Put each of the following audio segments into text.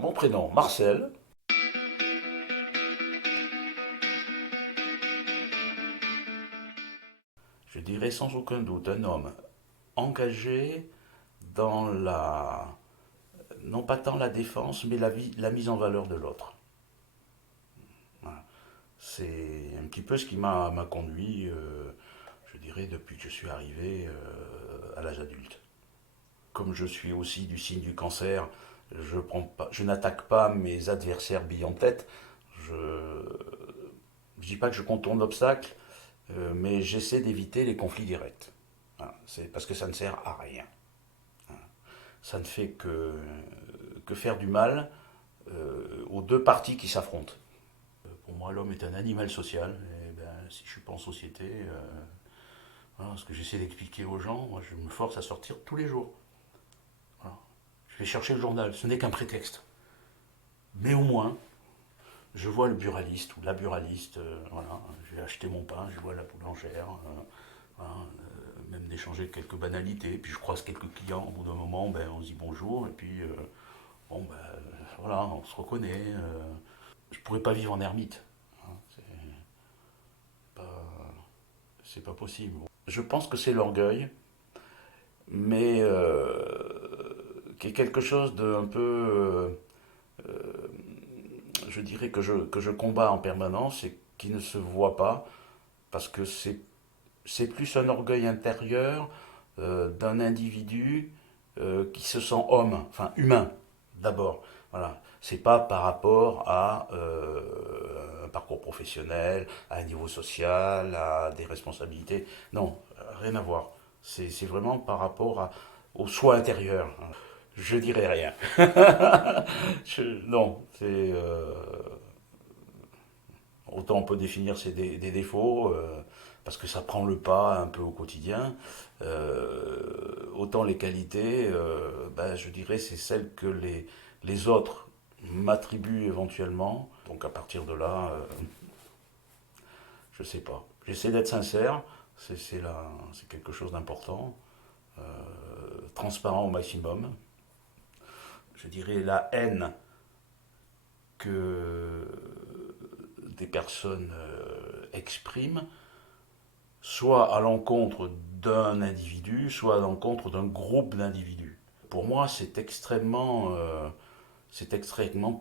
Mon prénom, Marcel. Je dirais sans aucun doute un homme engagé dans non pas tant la défense, mais la mise en valeur de l'autre. Voilà. C'est un petit peu ce qui m'a conduit, je dirais, depuis que je suis arrivé à l'âge adulte. Comme je suis aussi du signe du cancer, je n'attaque pas mes adversaires billes en tête. Je ne dis pas que je contourne l'obstacle, mais j'essaie d'éviter les conflits directs. Voilà, c'est parce que ça ne sert à rien. Ça ne fait que faire du mal aux deux parties qui s'affrontent. Pour moi, l'homme est un animal social. Et ben, si je ne suis pas en société, voilà, ce que j'essaie d'expliquer aux gens, moi, je me force à sortir tous les jours. Voilà. Je vais chercher le journal, ce n'est qu'un prétexte. Mais au moins, je vois le buraliste ou la buraliste, voilà, je vais acheter mon pain, je vois la boulangère, voilà, même d'échanger quelques banalités, puis je croise quelques clients, au bout d'un moment, ben, on se dit bonjour, et puis bon, ben, voilà, on se reconnaît. Je pourrais pas vivre en ermite, hein, pas, c'est pas possible. Je pense que c'est l'orgueil, mais qui est quelque chose de un peu, je dirais que je combats en permanence et qui ne se voit pas, parce que c'est plus un orgueil intérieur d'un individu qui se sent homme, enfin humain d'abord. Voilà. C'est pas par rapport à un parcours professionnel, à un niveau social, à des responsabilités. Non, rien à voir. C'est vraiment par rapport au soi intérieur. Je dirais rien. Non, c'est autant on peut définir des défauts, parce que ça prend le pas un peu au quotidien. Autant les qualités, ben, je dirais, c'est celles que les autres m'attribuent éventuellement. Donc à partir de là, je sais pas. J'essaie d'être sincère, c'est quelque chose d'important. Transparent au maximum. Je dirais la haine que des personnes expriment, soit à l'encontre d'un individu, soit à l'encontre d'un groupe d'individus. Pour moi, c'est extrêmement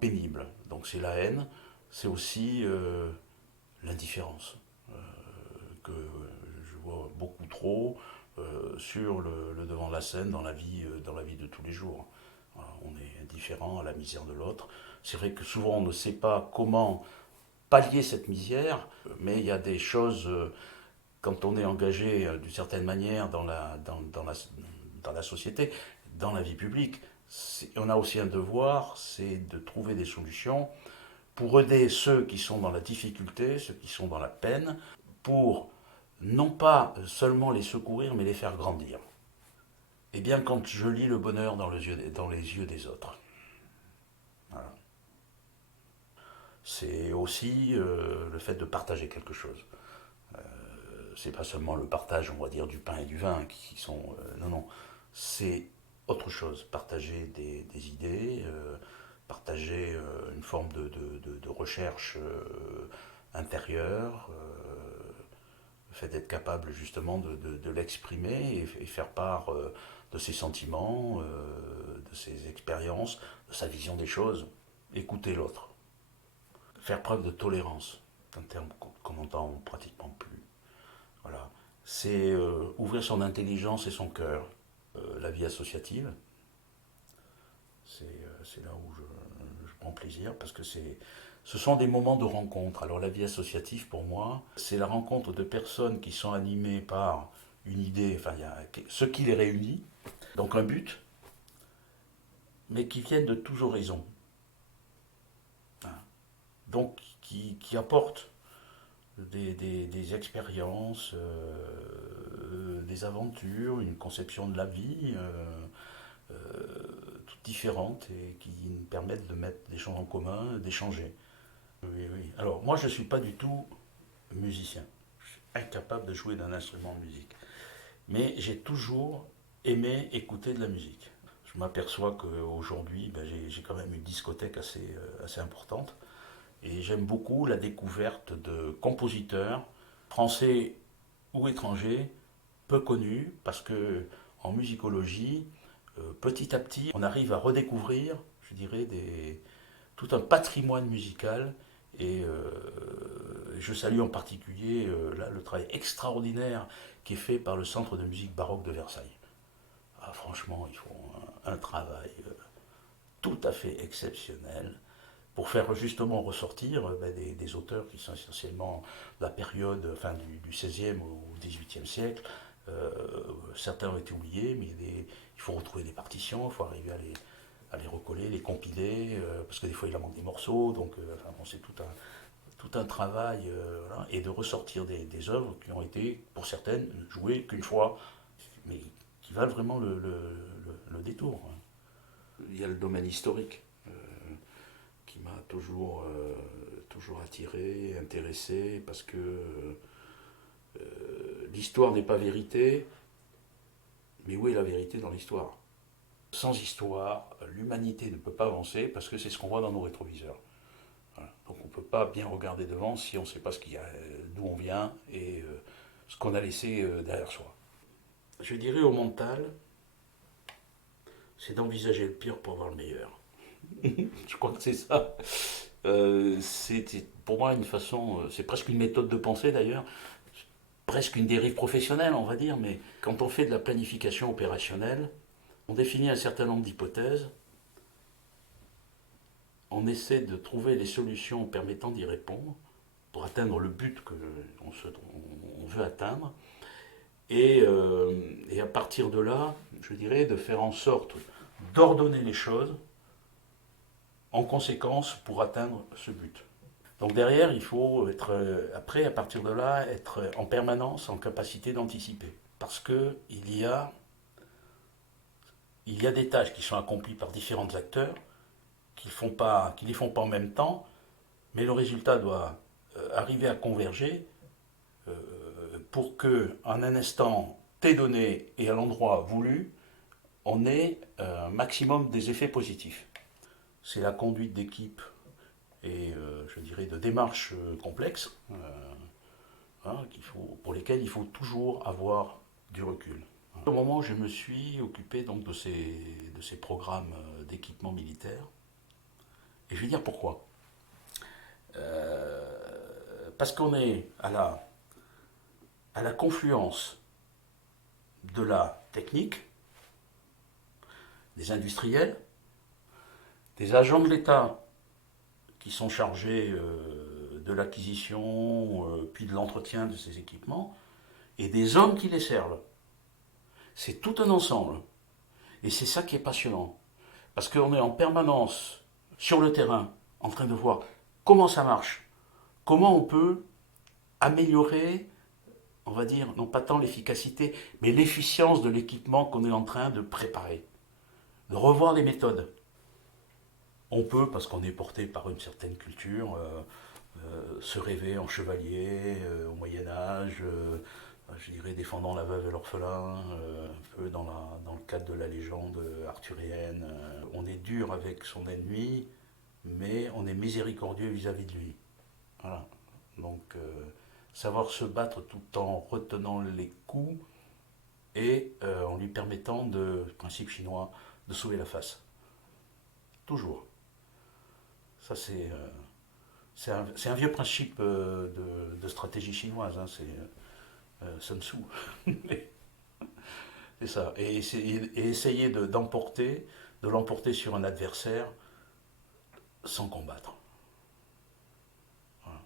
pénible. Donc c'est la haine, c'est aussi l'indifférence que je vois beaucoup trop sur le devant de la scène dans la vie de tous les jours. Voilà, on est indifférent à la misère de l'autre. C'est vrai que souvent on ne sait pas comment pallier cette misère, mais il y a des choses quand on est engagé d'une certaine manière dans la société, dans la vie publique, on a aussi un devoir, c'est de trouver des solutions pour aider ceux qui sont dans la difficulté, ceux qui sont dans la peine, pour non pas seulement les secourir, mais les faire grandir. Et bien quand je lis le bonheur dans les yeux des autres. Voilà. C'est aussi le fait de partager quelque chose. C'est pas seulement le partage, on va dire, du pain et du vin qui sont. Non, non. C'est autre chose. Partager des idées, partager une forme de recherche intérieure, le fait d'être capable justement de l'exprimer et faire part de ses sentiments, de ses expériences, de sa vision des choses. Écouter l'autre. Faire preuve de tolérance. C'est un terme qu'on entend pratiquement plus. Voilà. C'est ouvrir son intelligence et son cœur. La vie associative, c'est là où je prends plaisir parce que ce sont des moments de rencontre. Alors la vie associative, pour moi, c'est la rencontre de personnes qui sont animées par une idée, enfin, il y a ce qui les réunit, donc un but, mais qui viennent de tous horizons. Hein. Donc qui apportent des expériences, des aventures, une conception de la vie toutes différentes et qui nous permettent de mettre des choses en commun, d'échanger. Oui, oui. Alors, moi, je ne suis pas du tout musicien. Je suis incapable de jouer d'un instrument de musique. Mais j'ai toujours aimé écouter de la musique. Je Je m'aperçois qu'aujourd'hui, ben, j'ai quand même une discothèque assez importante. Et j'aime beaucoup la découverte de compositeurs français ou étrangers peu connus parce que en musicologie, petit à petit, on arrive à redécouvrir, je dirais, tout un patrimoine musical. Et je salue en particulier là, le travail extraordinaire qui est fait par le Centre de musique baroque de Versailles. Ah, franchement, ils font un travail tout à fait exceptionnel pour faire justement ressortir ben, des auteurs qui sont essentiellement de la période enfin, du XVIe au XVIIIe siècle. Euh, Certains ont été oubliés, mais il faut retrouver des partitions, il faut arriver à les recoller, les compiler, parce que des fois il en manque des morceaux, donc enfin, bon, c'est tout un travail, voilà, et de ressortir des œuvres qui ont été, pour certaines, jouées qu'une fois, mais qui valent vraiment le détour. Il y a le domaine historique qui m'a toujours attiré, intéressé, parce que l'histoire n'est pas vérité, mais où est la vérité dans l'histoire? Sans histoire, l'humanité ne peut pas avancer parce que c'est ce qu'on voit dans nos rétroviseurs. Voilà. Donc on ne peut pas bien regarder devant si on ne sait pas d'où on vient et ce qu'on a laissé derrière soi. Je dirais au mental, c'est d'envisager le pire pour voir le meilleur. Je crois que c'est ça. C'est pour moi une façon, c'est presque une méthode de pensée d'ailleurs, presque une dérive professionnelle on va dire, mais quand on fait de la planification opérationnelle, on définit un certain nombre d'hypothèses, on essaie de trouver les solutions permettant d'y répondre pour atteindre le but on veut atteindre, et à partir de là, je dirais, de faire en sorte d'ordonner les choses en conséquence pour atteindre ce but. Donc derrière, il faut être, après, à partir de là, être en permanence en capacité d'anticiper. Parce que il y a des tâches qui sont accomplies par différents acteurs qui ne les font pas en même temps, mais le résultat doit arriver à converger euh, pour que, en un instant T donné et à l'endroit voulu, on ait un maximum des effets positifs. C'est la conduite d'équipe et, je dirais, de démarches complexes hein, pour lesquelles il faut toujours avoir du recul. Au moment où je me suis occupé donc de ces programmes d'équipement militaire, et je vais dire pourquoi. Parce qu'on est à la confluence de la technique, des industriels, des agents de l'État qui sont chargés de l'acquisition puis de l'entretien de ces équipements, et des hommes qui les servent. C'est tout un ensemble. Et c'est ça qui est passionnant. Parce qu'on est en permanence sur le terrain, en train de voir comment ça marche, comment on peut améliorer, on va dire, non pas tant l'efficacité, mais l'efficience de l'équipement qu'on est en train de préparer. De revoir les méthodes. On peut, parce qu'on est porté par une certaine culture, se rêver en chevalier au Moyen Âge, je dirais défendant la veuve et l'orphelin, un peu dans le cadre de la légende arthurienne. On est dur avec son ennemi, mais on est miséricordieux vis-à-vis de lui. Voilà. Donc, savoir se battre tout en retenant les coups et en lui permettant principe chinois, de sauver la face. Toujours. Ça, c'est un vieux principe de stratégie chinoise. Hein, c'est Sun Tzu. C'est ça. Et essayer de l'emporter sur un adversaire sans combattre. Voilà.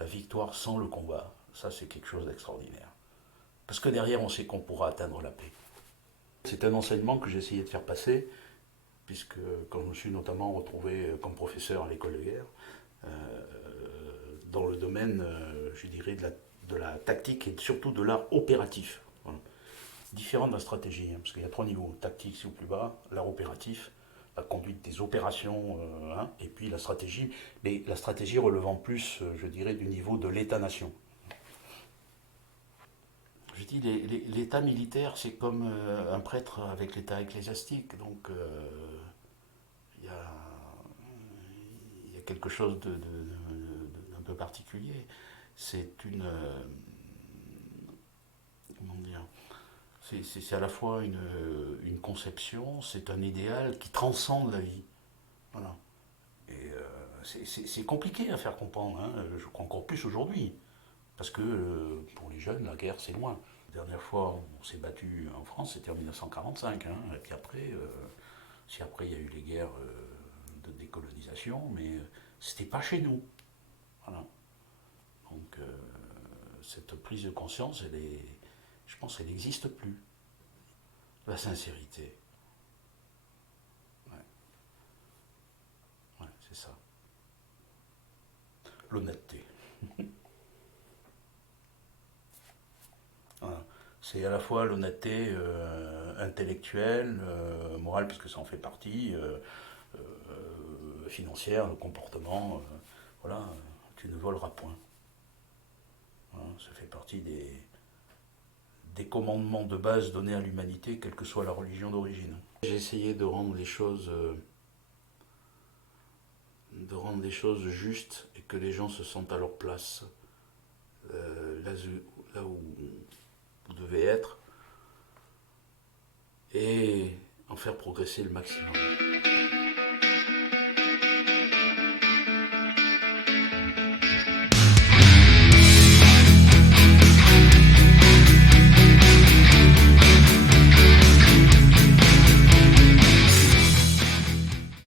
La victoire sans le combat, ça c'est quelque chose d'extraordinaire. Parce que derrière, on sait qu'on pourra atteindre la paix. C'est un enseignement que j'ai essayé de faire passer, puisque quand je me suis notamment retrouvé comme professeur à l'école de guerre, euh, dans le domaine, je dirais, de la tactique et surtout de l'art opératif. Voilà. Différent de la stratégie, hein, parce qu'il y a trois niveaux. Tactique, c'est au plus bas, l'art opératif, la conduite des opérations, hein, et puis la stratégie, mais la stratégie relevant plus, je dirais, du niveau de l'État-nation. Je dis, l'état militaire, c'est comme un prêtre avec l'état ecclésiastique. Donc, il y a, il y a quelque chose d'un peu particulier. C'est une. Comment dire? C'est à la fois une conception, c'est un idéal qui transcende la vie. Voilà. Et c'est compliqué à faire comprendre, hein, je crois encore plus aujourd'hui. Parce que pour les jeunes, la guerre, c'est loin. La dernière fois où on s'est battu en France, c'était en 1945. Hein, et puis après, si après il y a eu les guerres de décolonisation, mais c'était pas chez nous. Voilà. Donc cette prise de conscience, je pense qu'elle n'existe plus. La sincérité. Ouais, ouais, c'est ça. L'honnêteté. Voilà. C'est à la fois l'honnêteté intellectuelle, morale, puisque ça en fait partie, financière, le comportement. Voilà, tu ne voleras point. Voilà, ça fait partie des commandements de base donnés à l'humanité, quelle que soit la religion d'origine. J'ai essayé de rendre les choses justes et que les gens se sentent à leur place, là, là où vous devez être, et en faire progresser le maximum.